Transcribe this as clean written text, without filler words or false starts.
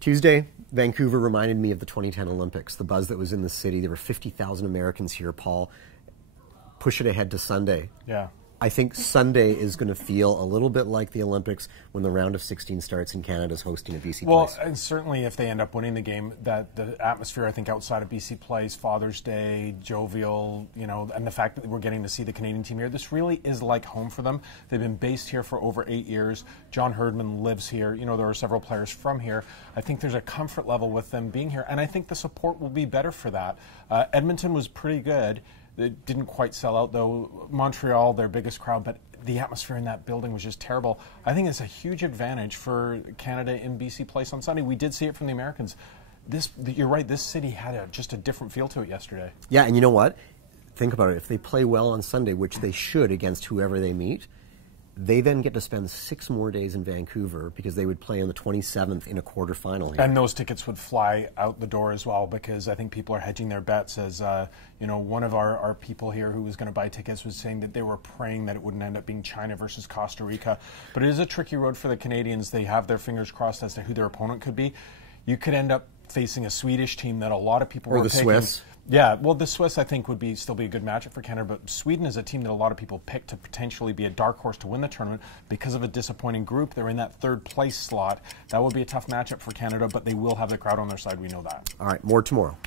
Tuesday, Vancouver reminded me of the 2010 Olympics, the buzz that was in the city. There were 50,000 Americans here, Paul. Push it ahead to Sunday. Yeah. I think Sunday is going to feel a little bit like the Olympics when the round of 16 starts and Canada's hosting a BC Place. And certainly if they end up winning the game, that the atmosphere, I think, outside of BC Place, Father's Day, jovial, and the fact that we're getting to see the Canadian team here, this really is like home for them. They've been based here for over 8 years. John Herdman lives here. There are several players from here. I think there's a comfort level with them being here, and I think the support will be better for that. Edmonton was pretty good. It didn't quite sell out, though. Montreal, their biggest crowd, but the atmosphere in that building was just terrible. I think it's a huge advantage for Canada in BC Place on Sunday. We did see it from the Americans. You're right, this city had just a different feel to it yesterday. Yeah, and you know what? Think about it. If they play well on Sunday, which they should against whoever they meet, they then get to spend 6 more days in Vancouver because they would play on the 27th in a quarterfinal here. And those tickets would fly out the door as well, because I think people are hedging their bets. As one of our people here who was going to buy tickets was saying that they were praying that it wouldn't end up being China versus Costa Rica. But it is a tricky road for the Canadians. They have their fingers crossed as to who their opponent could be. You could end up facing a Swedish team that a lot of people were picking. Or the Swiss. Yeah, well, the Swiss, I think, would still be a good matchup for Canada, but Sweden is a team that a lot of people pick to potentially be a dark horse to win the tournament because of a disappointing group. They're in that 3rd place slot. That would be a tough matchup for Canada, but they will have the crowd on their side. We know that. All right, more tomorrow.